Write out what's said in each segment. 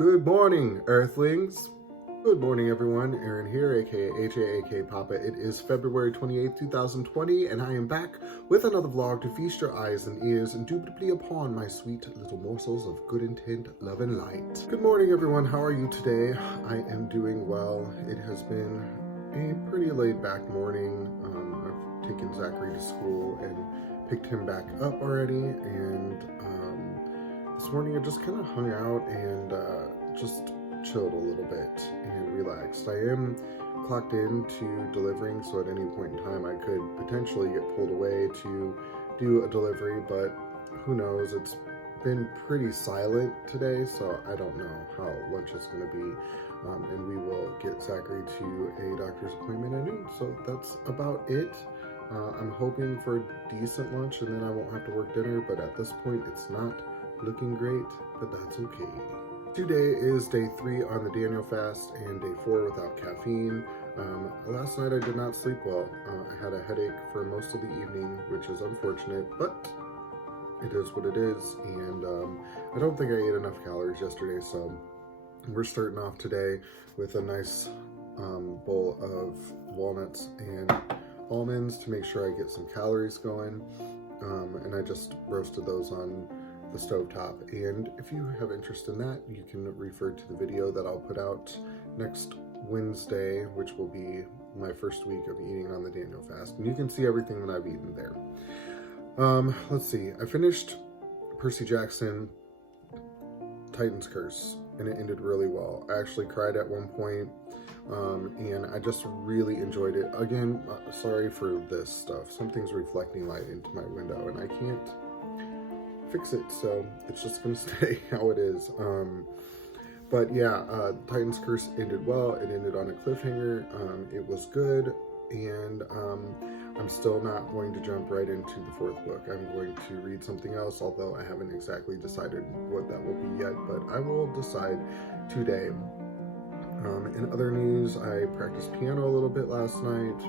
Good morning, Earthlings. Good morning, everyone. Aaron here, aka AJ, aka Papa. It is February 28th, 2020, and I am back with another vlog to feast your eyes and ears indubitably upon my sweet little morsels of good intent, love, and light. Good morning, everyone. How are you today? I am doing well. It has been a pretty laid-back morning. I've taken Zachary to school and picked him back up already, and this morning I just kind of hung out and just chilled a little bit and relaxed. I am clocked into delivering, so at any point in time I could potentially get pulled away to do a delivery, but who knows. It's been pretty silent today, so I don't know how lunch is going to be. And we will get Zachary to a doctor's appointment at noon, so that's about it. I'm hoping for a decent lunch and then I won't have to work dinner, but at this point it's not looking great, but that's okay. Today is day 3 on the Daniel fast and day 4 without caffeine. Last night I did not sleep well. I had a headache for most of the evening, which is unfortunate, but it is what it is. And I don't think I ate enough calories yesterday, so we're starting off today with a nice bowl of walnuts and almonds to make sure I get some calories going. And I just roasted those on the stovetop, and if you have interest in that, you can refer to the video that I'll put out next Wednesday, which will be my first week of eating on the Daniel fast, and you can see everything that I've eaten there. Let's see, I finished Percy Jackson Titan's Curse, and it ended really well. I actually cried at one point, and I just really enjoyed it. Again, sorry for this stuff. Something's reflecting light into my window, and I can't fix it, so it's just gonna stay how it is. But yeah, Titan's Curse ended well. It ended on a cliffhanger. It was good, and I'm still not going to jump right into the 4th book. I'm going to read something else, although I haven't exactly decided what that will be yet, but I will decide today. In other news, I practiced piano a little bit last night,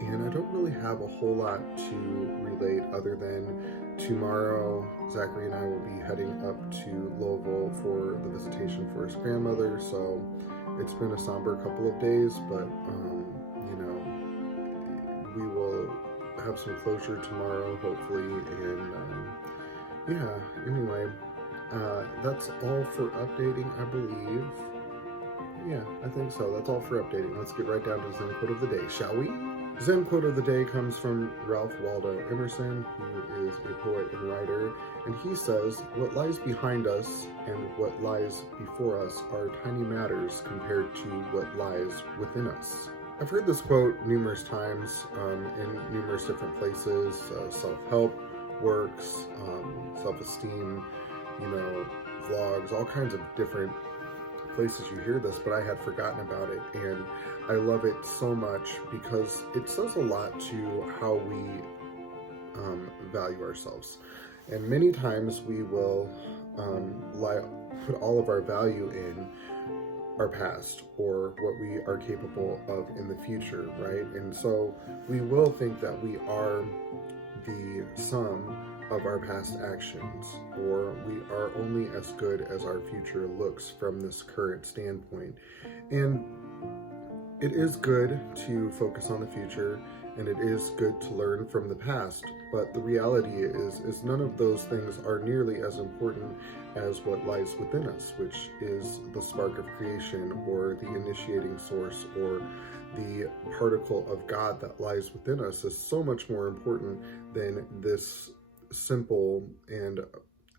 and I don't really have a whole lot to relate other than tomorrow Zachary and I will be heading up to Louisville for the visitation for his grandmother. So it's been a somber couple of days, but you know, we will have some closure tomorrow, hopefully. And yeah, anyway, that's all for updating, I believe. Yeah, I think so. That's all for updating. Let's get right down to the Zen quote of the day, shall we? Zen quote of the day comes from Ralph Waldo Emerson, who is a poet and writer, and he says, "What lies behind us and what lies before us are tiny matters compared to what lies within us." I've heard this quote numerous times in numerous different places, self-help works, self-esteem, you know, vlogs, all kinds of different places you hear this, but I had forgotten about it, and I love it so much because it says a lot to how we value ourselves. And many times we will put all of our value in our past or what we are capable of in the future, right? And so we will think that we are the sum of our past actions, or we are only as good as our future looks from this current standpoint. And it is good to focus on the future, and it is good to learn from the past, but the reality is none of those things are nearly as important as what lies within us, which is the spark of creation, or the initiating source, or the particle of God that lies within us is so much more important than this simple and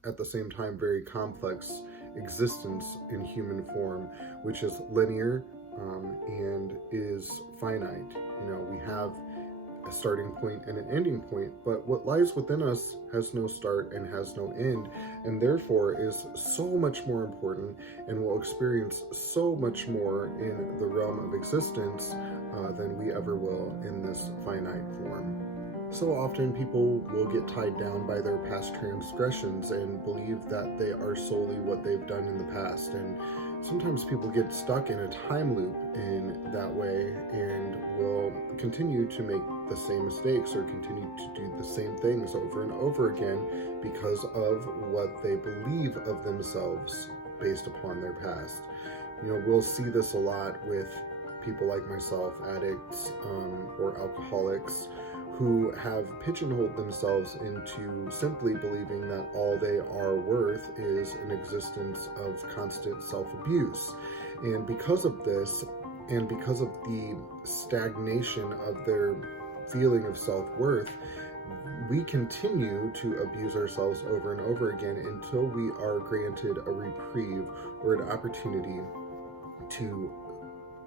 at the same time very complex existence in human form, which is linear and is finite. You know, we have a starting point and an ending point, but what lies within us has no start and has no end, and therefore is so much more important and will experience so much more in the realm of existence than we ever will in this finite form. So often people will get tied down by their past transgressions and believe that they are solely what they've done in the past, and sometimes people get stuck in a time loop in that way and will continue to make the same mistakes or continue to do the same things over and over again because of what they believe of themselves based upon their past. We'll see this a lot with people like myself, addicts or alcoholics, who have pigeonholed themselves into simply believing that all they are worth is an existence of constant self-abuse. And because of this, and because of the stagnation of their feeling of self-worth, we continue to abuse ourselves over and over again until we are granted a reprieve or an opportunity to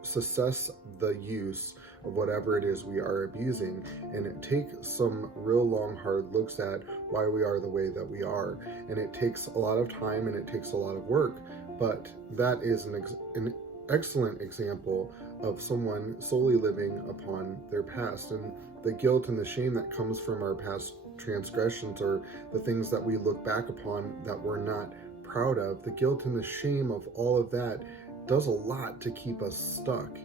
cess the use of whatever it is we are abusing, and take some real long hard looks at why we are the way that we are. And it takes a lot of time and it takes a lot of work, but that is an excellent example of someone solely living upon their past, and the guilt and the shame that comes from our past transgressions, or the things that we look back upon that we're not proud of. The guilt and the shame of all of that does a lot to keep us stuck.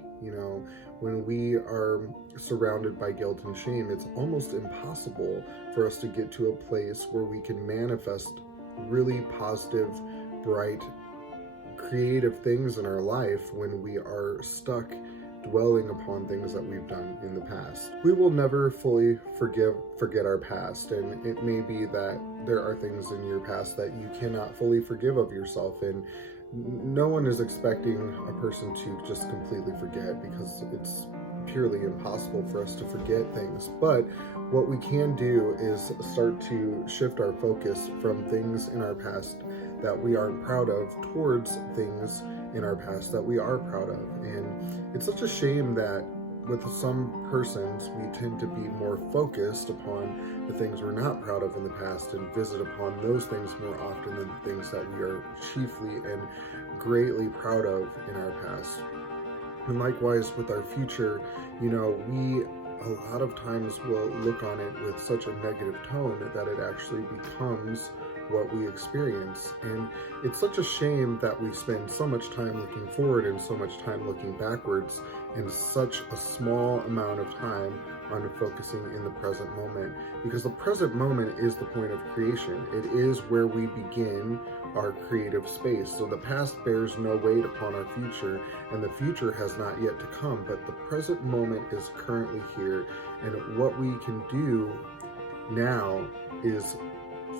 When we are surrounded by guilt and shame, it's almost impossible for us to get to a place where we can manifest really positive, bright, creative things in our life when we are stuck dwelling upon things that we've done in the past. We will never fully forget our past, and it may be that there are things in your past that you cannot fully forgive of yourself, and no one is expecting a person to just completely forget, because it's purely impossible for us to forget things. But what we can do is start to shift our focus from things in our past that we aren't proud of towards things in our past that we are proud of. And it's such a shame that with some persons, we tend to be more focused upon the things we're not proud of in the past, and visit upon those things more often than the things that we are chiefly and greatly proud of in our past. And likewise with our future, we a lot of times will look on it with such a negative tone that it actually becomes what we experience. And it's such a shame that we spend so much time looking forward and so much time looking backwards, and such a small amount of time on focusing in the present moment, because the present moment is the point of creation. It is where we begin our creative space. So the past bears no weight upon our future, and the future has not yet to come, but the present moment is currently here. And what we can do now is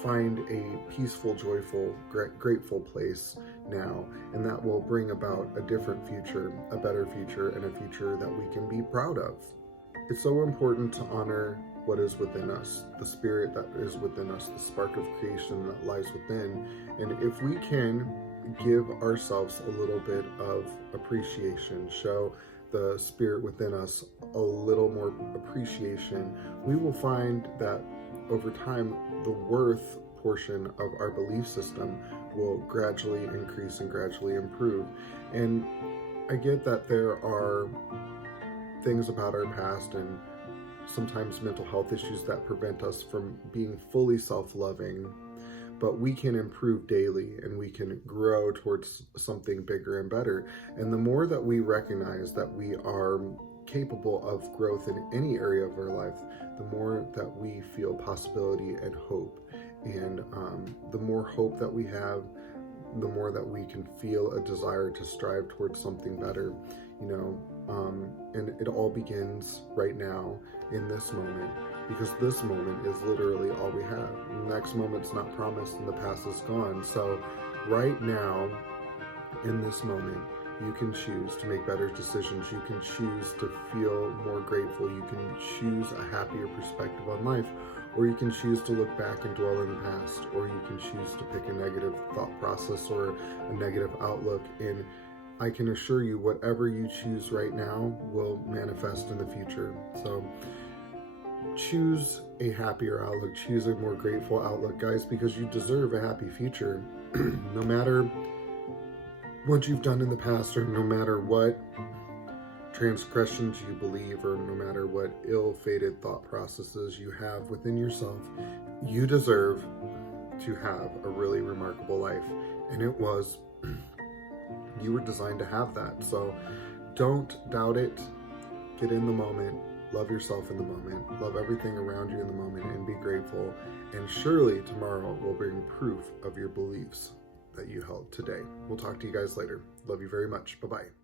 find a peaceful, joyful, grateful place now, and that will bring about a different future, a better future, and a future that we can be proud of. It's so important to honor what is within us, the spirit that is within us, the spark of creation that lies within. And if we can give ourselves a little bit of appreciation, show the spirit within us a little more appreciation, we will find that over time, the worth portion of our belief system will gradually increase and gradually improve. And I get that there are things about our past and sometimes mental health issues that prevent us from being fully self-loving, but we can improve daily and we can grow towards something bigger and better. And the more that we recognize that we are capable of growth in any area of our life, the more that we feel possibility and hope. And the more hope that we have, the more that we can feel a desire to strive towards something better, and it all begins right now in this moment, because this moment is literally all we have. The next moment's not promised and the past is gone. So right now, in this moment, you can choose to make better decisions. You can choose to feel more grateful. You can choose a happier perspective on life, or you can choose to look back and dwell in the past, or you can choose to pick a negative thought process or a negative outlook. And I can assure you, whatever you choose right now will manifest in the future. So choose a happier outlook, choose a more grateful outlook, guys, because you deserve a happy future. No matter what you've done in the past, or no matter what transgressions you believe, or no matter what ill-fated thought processes you have within yourself, you deserve to have a really remarkable life. And it was, you were designed to have that. So don't doubt it. Get in the moment. Love yourself in the moment. Love everything around you in the moment, and be grateful. And surely tomorrow will bring proof of your beliefs. that you held today. We'll talk to you guys later. Love you very much. Bye-bye.